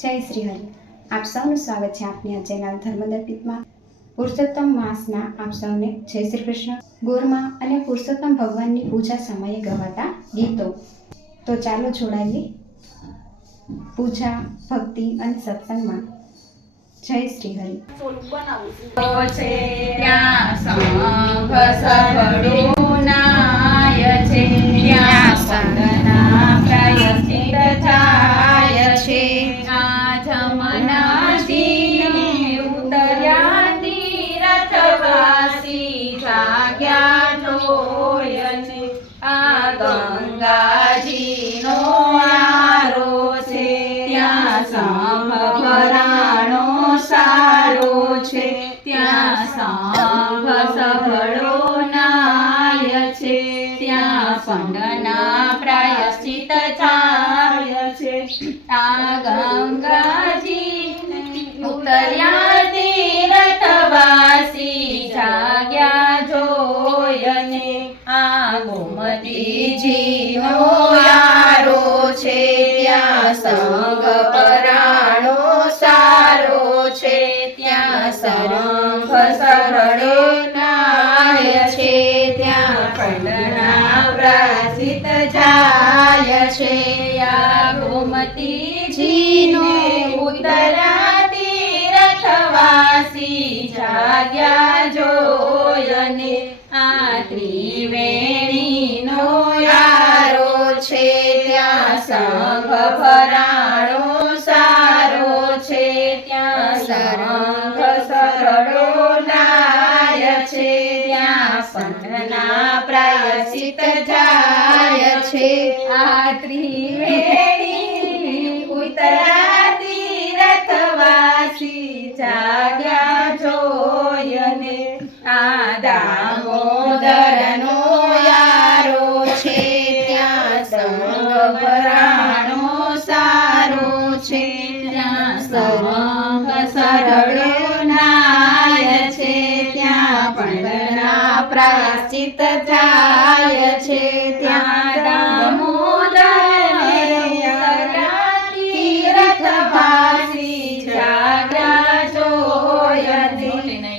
જય શ્રી હરિ. આપ સૌનું સ્વાગત છે આપની આ ચેનલ ધર્મદર્પિતમાં. પુરુષોત્તમ માસના આપ સૌને જય શ્રી કૃષ્ણ. ગોરમાં અને પુરુષોત્તમ ભગવાનની પૂજા સમયે ગવાતા ગીતો. તો ચાલો જોડાઈએ પૂજા, ભક્તિ અને સત્સંગમાં. જય શ્રી હરિ. ત્યાં સંઘ સફળો નાય છે, ત્યાં સંગના પ્રાયશ્ચિત થાય છે. આ જમનાજીને ઉતર્યા તીરથવાસી જાગ્યા જોયને. આ ગંગાજીનો આરો છે, ત્યાં સંઘ ભરાણો સારો છે, ત્યાં સંઘ સફળો નાય છે, ત્યાં પંડના પ્રાયશ્ચિત થાય છે. આ ગંગાજીને ઉતર્યા તીરથવાસી જાગ્યા જોયને. આ ગોમતીજીનો આરો છે, ત્યાં સંઘ પરાણો સારો છે, ત્યાં સંઘ સફળો નાય છે, ત્યાં પંડના પ્રાયશ્ચિત જાય છે. આ ગોમતીજીને ઉતર્યા તીરથવાસી જાગ્યા જોયને. આ ત્રિવેણીનો આરો છે, ત્યાં સંઘ ભરાણો સારો છે, ત્યાં સંઘ સફળો નાય છે, ત્યાં પંડના પ્રાયશ્ચિત જાય છે. આ ત્રિવેણી ઉતર્યા તીરથવાસી જાગ્યા જોયને. આ દામોદરનો આરો છે, ત્યાં સંઘ ભરાણો સારો છે, ત્યાં સંઘ સરળો નાય છે, ત્યાં પંડના પ્રાયશ્ચિત થાય છે. ત્યાં દામોદરને તીરથવાસી જાગ્યા જોયને.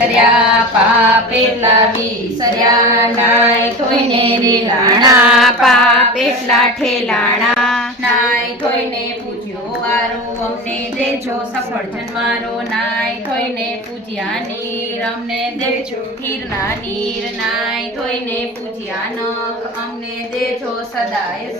સર્યા પાપેટલા વિસર્યા નાય થોઈને રેલાણા. પાપેટલા ઠેલાણા નાય થોઈને પૂજ્યો વારો. અમને દેજો સફળ જન્મારો. નાય થોઈને પૂજ્યા નીર. અમને દેજો હીરના નીર. નાય થોઈને પૂજ્યા નખ. અમને દેજો સદાય.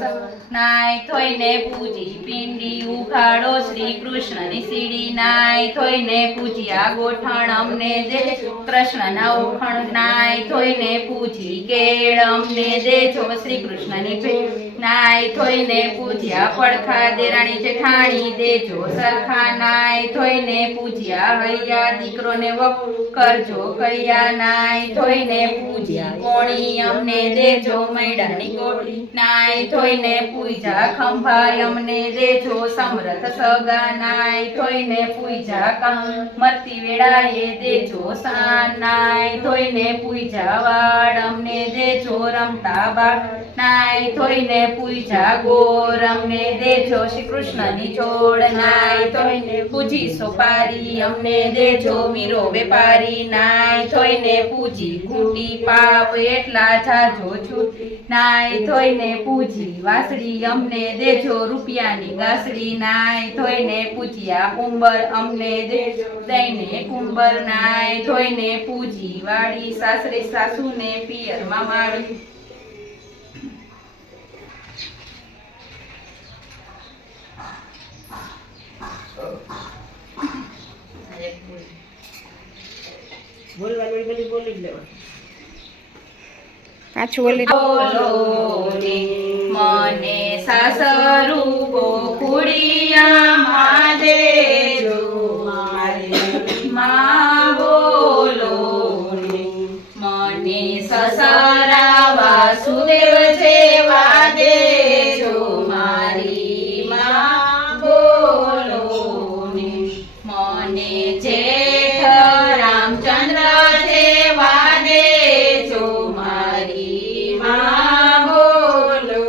નાય થોઈને પૂજી પિંડી. ઉઘાડો શ્રી કૃષ્ણની સીડી. નાય થોઈને પૂજ્યા ગોઠણ. અમને દેજો કૃષ્ણના ઓખણ. નાય થોઈને પૂજી કેળ. અમને દેજો શ્રી કૃષ્ણની ભેળ. નાય થોઈને પૂજ્યા પડખા. દેરાણી જેઠાણી દેજો સરખા. નાય થોઈને પૂજ્યા હૈયા. દીકરોને વક કરજો કૈયા. નાય થોઈને પૂજ્યા કોણી. અમને દેજો મૈડાની ગોળી. નાય થોઈને પૂજા ખંભાય. અમને દેજો સમરથ સગા. નાય થોઈને પૂજા મરતી વેળાએ દેજો સાન. નાય થોઈને પૂજા વાડ. અમને દેજો રમતા બાળ. નાય થોઈને પૂજા ગોર. અમને દેજો શ્રી કૃષ્ણની જોડ. નાય થોઈને પૂજી સોપારી. અમને દેજો મીરો વેપારી. નાય થોઈને પૂજી ઘૂંટી પાપ. એટલા જાજો છૂટી. નાય થોઈને પૂજી વાસળી. અમને દેજો રૂપિયાની ગાસડી. નાય થોઈને પૂજ્યા ઉંબર. અમને દેજો દઈને કુંબર. નાય થોઈને પૂજી વાડી. સાસરે સાસુને પિયરમાં માડી. બોલો રે મને સાસરુ ગોખુડિયા દેજો. મારે માં બોલો રે મને સસરા વાસુદેવ જેવા દેજો. મારી માં બોલો રે મને જેઠ રામચંદ્ર જેવા દેજો. મારી માં બોલો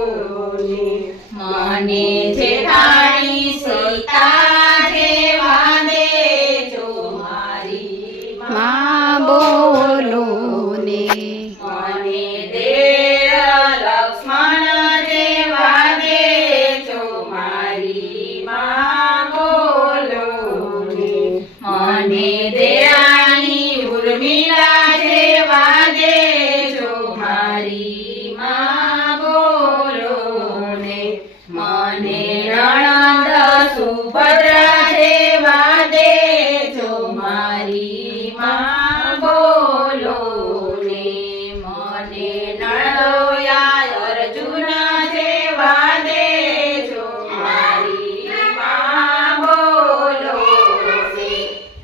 રે મને જેઠાણી સીતા જેવા દેજો મારી માં બોલો ને મને દેર લક્ષ્મણ જેવા દેજો મારી માં બોલો ને મને દેરાણી ઉર્મિલા જેવા દેજો મારી માં બોલો ને મને નણંદ સુભદ્રા જેવા દેજો મારી માં બોલો ને મને નણદોયા અર્જુન જેવા દેજો મારી માં બોલો ને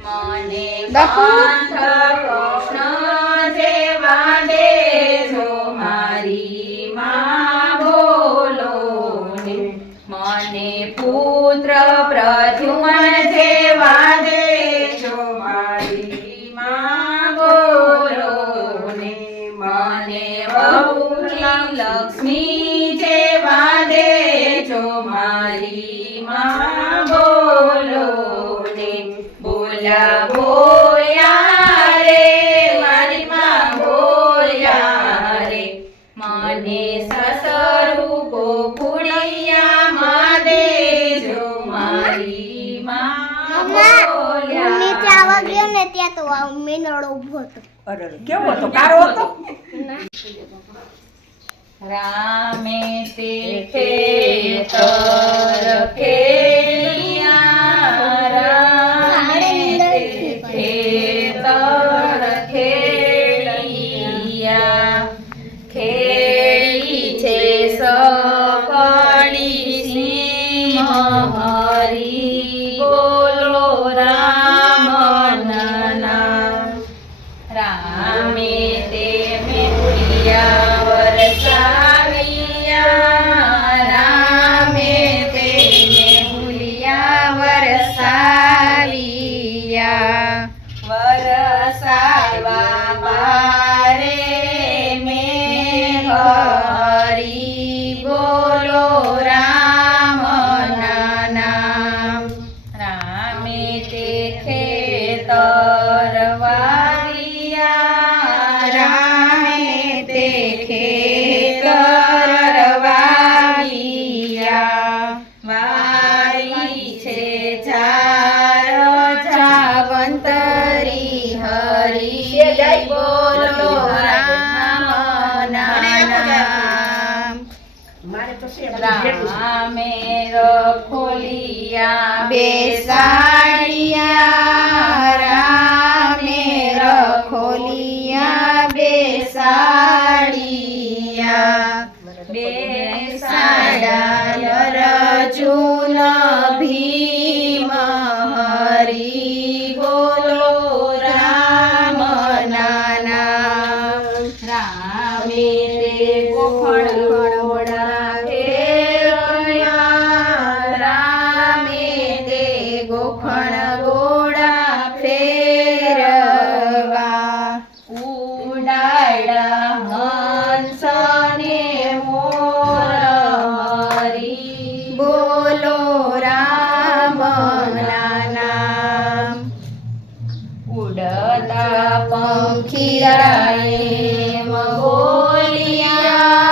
મને કાંત કૃષ્ણ જેવા દેજો મારી માં બોલો ને મને પુત્ર પ્રદ્યુમન જેવા દેજો મારી માં બોલો ને મને બહુજી લક્ષ્મી જેવા દેજો મારી માં બોલો ને બોલ્યા બોલ્યા રે મારી માં બોલ્યા રે મને સસરું ગોકુળિયા માં દેજો મારી માં બોલ્યા નીચે આવવા ગયો ને ત્યાં તો આ મેનડો ઊભો હતો. અરે કેવો હતો? કારો હતો? રામે તે ખેતર ખેડિયા રામે તે ખેતર ખેડિયા ખેડી છે સકળી સિંહ હરી બોલો રામ નામ રામે તે મેઘુલિયા વરસાવ્યા રામે તે મેઘુલિયા વરસાવ્યા વરસાવ્યા બારે મેઘ હરી બોલો રામ નામ રામે તે ખેતર વાવ્યા રામે તે ખેતર વાવ્યા વાઈ છે ચાર જાવંતરી હરી બોલો રામ નામ મારે તો છે રામે રખોલિયા બેસાડિયા રામે રખોલિયા બેસાડિયા બેસાડ્યા અર્જુન ભીમ હરી બોલો રામ નામ રામે તે ગોખણ ઘોડા ફેરવ્યા રામે તે ગોખણ ઘોડા ફેરવા ઉડાડ્યા હંસને મોર હરી બોલો રામ નામ ઉડતા પંખીડાએ બોલિયા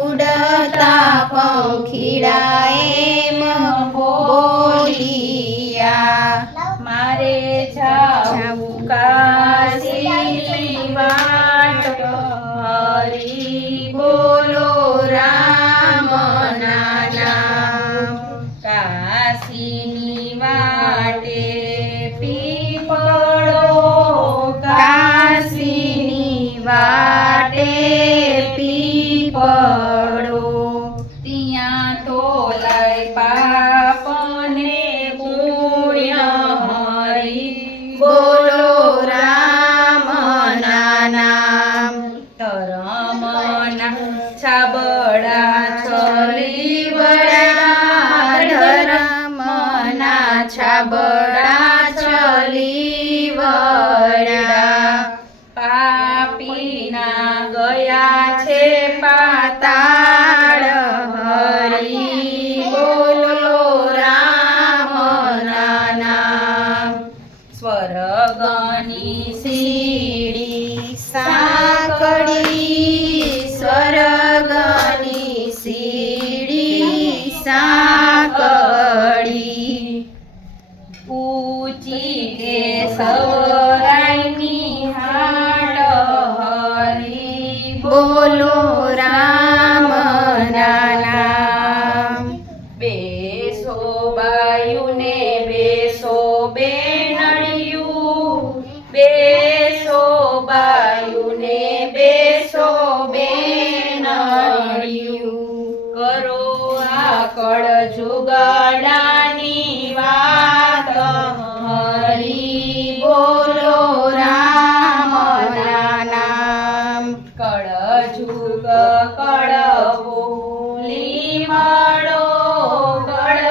ઉડતા પંખીડાએ બોલિયા મારે જાવું કાશી વાટ હરી બોલો રામ નામ કાશીની વાટે પીપળો કાશીની વાટે પીપળો ત્યાં તો લઈ પાપને પુણ્ય હરી બોલો રામ નામ ધર્મના છાબડા છલી વડા ધર્મના છાબડા છલી વડા પાપીના ગયા છે પાતાળ હરી સાંકળી ઊંચી એ સવરાઈની હાટ હરી બોલો રામ નામ બેસો બાયુને બેસો બેનડિયું બેસો બાયુને બેસો બેનડિયું કરો આ કળ જુગાડાની વાત હરી બોલો રામ નામ કળ જુગ કળ બોલી મળો કળ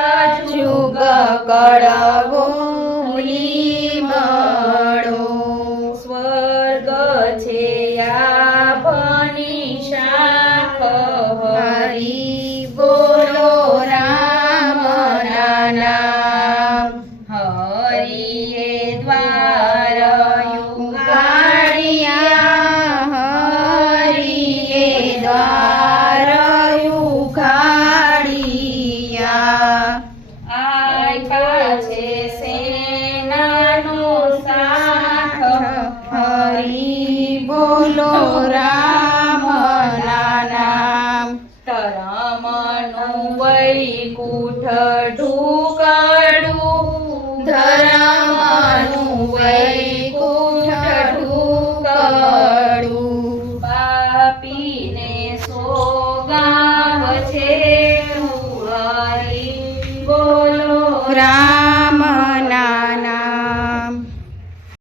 જુગ કળ બોલી મળો સ્વર્ગ છે આ ભની શાખ હરી બોલો રામ નામ હરિએ દ્વાર યુગાડિયા હરિએ દ્વાર યુગાડિયા આપ્યા છે સેનાનો સાથ હરી બોલો રામ નામ ધર્મનું વૈકુંઠ ઢુકડું ધર્મનું વૈકુંઠ ઢુકડું પાપીને સોગાવ છે હરી બોલો રામ